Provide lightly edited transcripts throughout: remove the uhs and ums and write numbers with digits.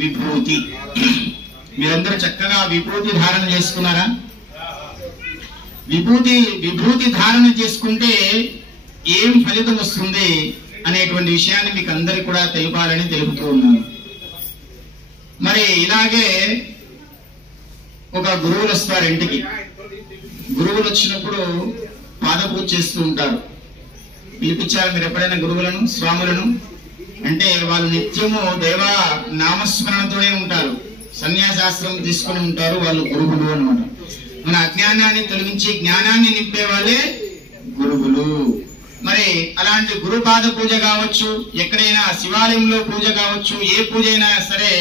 విభూతి. మీరందరూ చక్కగా విభూతి ధారణ చేసుకున్నారా? విభూతి ధారణ చేసుకుంటే ఏం ఫలితం వస్తుంది అనేటువంటి విషయాన్ని మీకు అందరికి కూడా తెలిపాలని తెలుపుతూ ఉన్నాను. మరి ఇలాగే ఒక గురువులు వస్తారు ఇంటికి. గురువులు వచ్చినప్పుడు పాదపూజ చేస్తూ ఉంటారు. పిలిపించారు మీరు ఎప్పుడైనా గురువులను, స్వాములను? అంటే వాళ్ళు నిత్యము దేవ నామస్మరణతోనే ఉంటారు. సన్యాసాస్త్రం తీసుకుని ఉంటారు. వాళ్ళు గురువులు అన్నమాట. మన అజ్ఞానాన్ని తొలగించి జ్ఞానాన్ని నింపే వాళ్ళే గురువులు. మరి అలాంటి గురు పాద పూజ కావచ్చు, ఎక్కడైనా శివాలయంలో పూజ కావచ్చు, ఏ పూజ అయినా సరే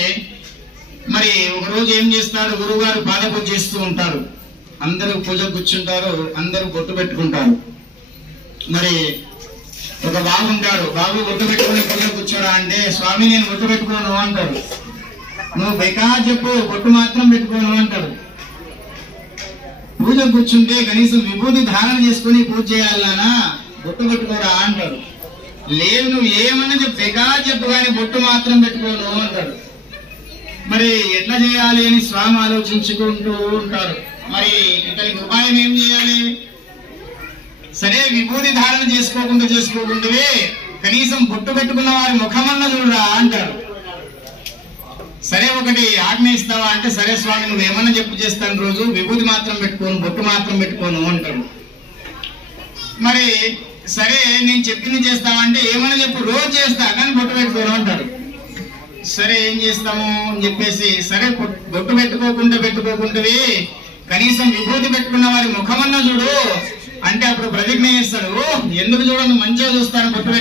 మరి ఒక రోజు ఏం చేస్తారు, గురువు గారు పాద పూజ చేస్తూ ఉంటారు. అందరూ పూజ కూర్చుంటారు, అందరూ బొట్టు పెట్టుకుంటారు. మరి ఒక బాబు ఉంటాడు, బాబు బొట్టు పెట్టుకుని పూజ కూర్చోరా అంటే, స్వామి నేను బొట్టు పెట్టుకోను అంటాడు. నువ్వు బెకా చెప్పు, బొట్టు మాత్రం పెట్టుకోను అంటాడు. పూజ కూర్చుంటే కనీసం విభూతి ధారణ చేసుకుని పూజ చేయాలనా, బొట్టు పెట్టుకోరా అంటాడు. లేదు నువ్వు ఏమన్నా బెకా చెప్పు కానీ బొట్టు మాత్రం పెట్టుకోను అంటాడు. మరి ఎట్లా చేయాలి అని స్వామి ఆలోచించుకుంటూ ఉంటారు. మరి ఇతనికి ఉపాయం ఏం చేయాలి? సరే విభూతి ధారణ చేసుకోకుండావే కనీసం బొట్టు పెట్టుకున్న వారి ముఖమన్న చూడరా అంటారు. సరే ఒకటి ఆజ్ఞ ఇస్తావా అంటే, సరే స్వామి నువ్వు ఏమన్నా చెప్పు చేస్తాను, రోజు విభూతి మాత్రం పెట్టుకోను, బొట్టు మాత్రం పెట్టుకోను అంటాడు. మరి సరే నేను చెప్పింది చేస్తావా అంటే, ఏమన్నా చెప్పు, రోజు చేస్తా కానీ బొట్టు పెట్టుకోను అంటాడు. సరే ఏం చేస్తాము అని చెప్పేసి, సరే బొట్టు పెట్టుకోకుండావే కనీసం విభూతి పెట్టుకున్న వారి ముఖమన్నా చూడు అంటే అప్పుడు ప్రతిజ్ఞ చేస్తాడు. ఎందుకు చూడను, మంచిగా చూస్తాను, బొట్టు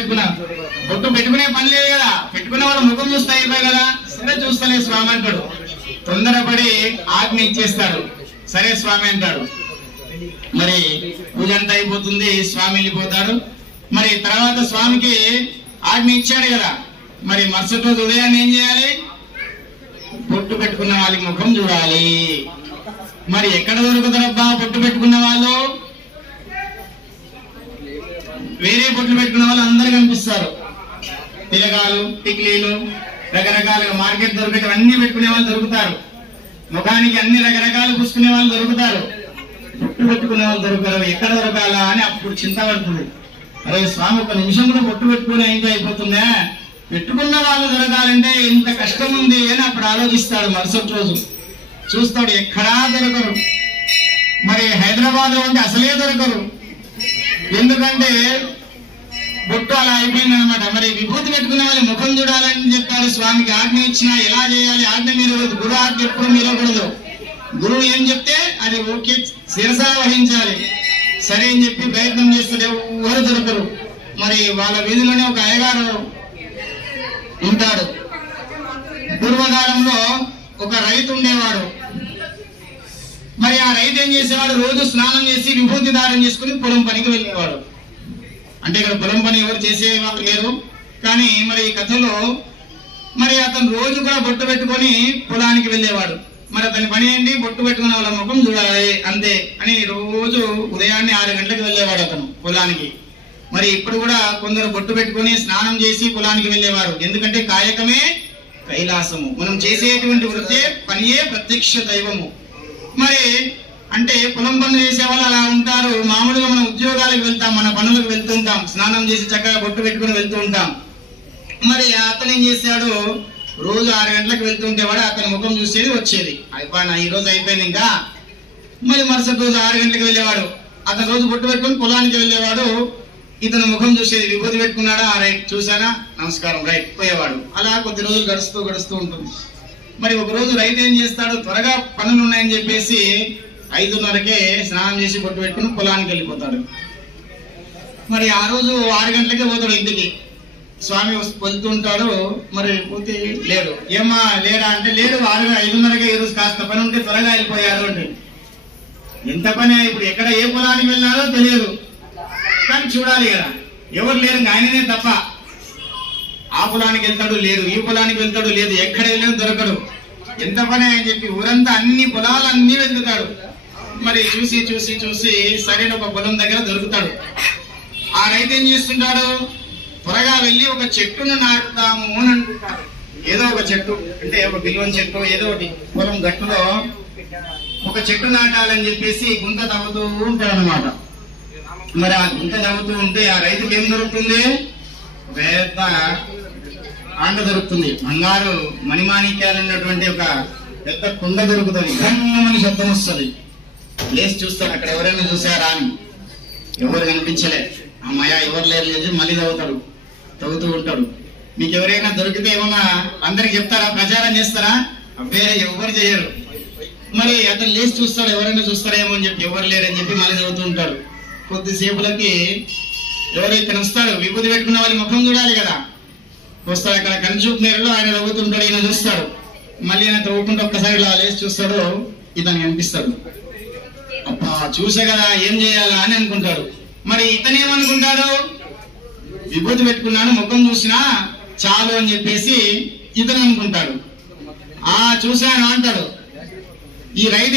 పెట్టుకునే పని లేదు కదా, పెట్టుకున్న వాళ్ళ ముఖం చూస్తా అయిపోయి కదా. సరే చూస్తలే స్వామి అంటాడు. తొందరపడి ఆజ్ఞ ఇచ్చేస్తాడు. సరే స్వామి అంటాడు. మరి పూజ అంతా అయిపోతుంది, స్వామి వెళ్ళిపోతాడు. మరి తర్వాత స్వామికి ఆజ్ఞ ఇచ్చాడు కదా, మరి మరుసటి రోజు ఉదయాన్ని ఏం చేయాలి? బొట్టు పెట్టుకున్న వాళ్ళ ముఖం చూడాలి. మరి ఎక్కడ దొరుకుతారబ్బా బొట్టు పెట్టుకున్న వాళ్ళు? వేరే బొట్లు పెట్టుకున్న వాళ్ళు అందరు కనిపిస్తారు. తిలకాలు, టిక్లీలు, రకరకాలుగా మార్కెట్ దొరికేవి అన్ని పెట్టుకునే వాళ్ళు దొరుకుతారు. ముఖానికి అన్ని రకరకాలు పూసుకునే వాళ్ళు దొరుకుతారు. బొట్టు పెట్టుకునే వాళ్ళు దొరకరు. ఎక్కడ దొరకాలా అని అప్పుడు చింత పడుతుంది. అరే స్వామి ఒక నిమిషం కూడా బొట్టు పెట్టుకుని ఇంకా అయిపోతుందా, పెట్టుకున్న వాళ్ళు దొరకాలంటే ఇంత కష్టం ఉంది అని అప్పుడు ఆలోచిస్తాడు. మరుసటి రోజు చూస్తాడు, ఎక్కడా దొరకరు. మరి హైదరాబాద్ లో ఉంటే అసలే దొరకరు. ఎందుకంటే బొట్టు అలా అయిపోయింది అనమాట. మరి విభూతి పెట్టుకున్న వాళ్ళ ముఖం చూడాలని చెప్పారు. స్వామికి ఆజ్ఞ ఇచ్చినా ఎలా చేయాలి? ఆజ్ఞ మీరకూడదు, గురు ఆజ్ఞ ఎప్పుడు మీరకూడదు. గురువు ఏం చెప్తే అది ఓకే శిరసా వహించాలి. సరే అని చెప్పి ప్రయత్నం చేస్తే ఎవరు దొరకరు. మరి వాళ్ళ వీధిలోనే ఒక అయ్యగారు ఉంటాడు. పూర్వకాలంలో ఒక రైతు ఉండేవాడు. మరి ఆ రైతు ఏం చేసేవాడు, రోజు స్నానం చేసి విభూతి ధారణ చేసుకుని పొలం పనికి వెళ్ళేవాడు. అంటే ఇక్కడ పొలం పని ఎవరు చేసేవాళ్ళు లేరు. కానీ మరి ఈ కథలో మరి అతను రోజు కూడా బొట్టు పెట్టుకొని పొలానికి వెళ్ళేవాడు. మరి అతని పని ఏంటి, బొట్టు పెట్టుకున్న వాళ్ళ ముఖం చూడాలి అంతే అని రోజు ఉదయాన్నే 6 గంటలకు వెళ్ళేవాడు అతను పొలానికి. మరి ఇప్పుడు కూడా కొందరు బొట్టు పెట్టుకొని స్నానం చేసి పొలానికి వెళ్ళేవారు. ఎందుకంటే కాయకమే కైలాసము. మనం చేసేటువంటి వృత్తే పనియే ప్రత్యక్ష దైవము. మరి అంటే పొలం పనులు చేసే వాళ్ళు అలా ఉంటారు. మామూలుగా మనం ఉద్యోగాలకు వెళ్తాం, మన పనులకు వెళ్తుంటాం, స్నానం చేసి చక్కగా బొట్టు పెట్టుకుని వెళ్తూ ఉంటాం. మరి అతను ఏం చేశాడు, రోజు 6 గంటలకు వెళ్తుంటేవాడు. అతని ముఖం చూసేది వచ్చేది. అయిపోయినా ఈ రోజు అయిపోయింది ఇంకా. మరి మరుసటి రోజు 6 గంటలకు వెళ్ళేవాడు. అతను రోజు బొట్టు పెట్టుకుని పొలానికి వెళ్ళేవాడు. ఇతను ముఖం చూసేది, విభూతి పెట్టుకున్నాడా, రైట్ చూసానా, నమస్కారం, రైట్ పోయేవాడు. అలా కొద్ది రోజులు గడుస్తూ ఉంటుంది. మరి ఒక రోజు రైతు ఏం చేస్తాడు, త్వరగా పనులు ఉన్నాయని చెప్పేసి 5:30కే స్నానం చేసి బొట్టు పెట్టుకుని పొలానికి వెళ్ళిపోతాడు. మరి ఆ రోజు 6 గంటలకే పోతాడు ఇంటికి. స్వామి వెళ్తుంటాడు. మరి పోతే లేడు. ఏమా లేరా అంటే, లేదు 5:30కే ఈ రోజు కాస్త పని ఉంటే త్వరగా వెళ్ళిపోయారు అంటే. ఎంత పని, ఇప్పుడు ఎక్కడ ఏ పొలానికి వెళ్ళారో తెలియదు కానీ చూడాలి కదా, ఎవరు లేరు, ఆయననే తప్ప. ఆ పొలానికి వెళ్తాడు లేదు, ఈ పొలానికి వెళ్తాడు లేదు, ఎక్కడ వెళ్ళాడు దొరకడు. ఎంత పని అని చెప్పి ఊరంతా అన్ని పొలాలన్నీ వెతుకుతాడు. మరి చూసి సరైన ఒక పొలం దగ్గర దొరుకుతాడు. ఆ రైతు ఏం చేస్తుంటాడు, త్వరగా వెళ్ళి ఒక చెట్టును నాటుతాము అని అనుకుంటాడు. ఏదో ఒక చెట్టు అంటే ఒక బిల్వం చెట్టు ఏదో ఒకటి పొలం గట్టులో ఒక చెట్టు నాటాలని చెప్పేసి గుంత తవ్వుతూ ఉంటాడు అనమాట. మరి ఆ గుంత తవ్వుతూ ఉంటే ఆ రైతుకి ఏం దొరుకుతుంది? పెద్ద ఆండ దొరుకుతుంది. బంగారు మణిమాణిక్యాలు ఉన్నటువంటి ఒక పెద్ద కుండ దొరుకుతుంది. గమ్మని శబ్దం వస్తుంది. లేచి చూస్తాడు, అక్కడ ఎవరైనా చూసారా అని. ఎవరు కనిపించలే. అమ్మాయ ఎవరు లేరు, మళ్ళీ తవ్వుతూ ఉంటాడు. మీకు ఎవరైనా దొరికితే ఏమన్నా అందరికి చెప్తారా, ప్రచారం చేస్తారా? అబ్బే ఎవరు చేయరు. మరి అతను లేచి చూస్తాడు, ఎవరైనా చూస్తారేమో అని చెప్పి ఎవరు లేరని చెప్పి మళ్ళీ చదువుతూ ఉంటాడు. కొద్దిసేపులకి ఎవరు ఇక్కడ వస్తాడు, విభూతి పెట్టుకున్న వాళ్ళ ముఖం చూడాలి కదా. వస్తాడు, అక్కడ కనుచూపు మేరలో ఆయన తవ్వుతుంటాడు, ఈయన చూస్తాడు. మళ్ళీ ఆయన తవ్వుకుంటూ ఒక్కసారి ఇలా లేచి చూస్తాడు, ఇతను కనిపిస్తాడు. అబ్బా చూసే కదా ఏం చేయాలా అని అనుకుంటాడు. మరి ఇతనేమనుకుంటాడు? విభూతి పెట్టుకున్నాను, ముఖం చూసినా చాలు అని చెప్పేసి ఇతను అనుకుంటాడు. చూశాను అంటాడు. ఈ రైతు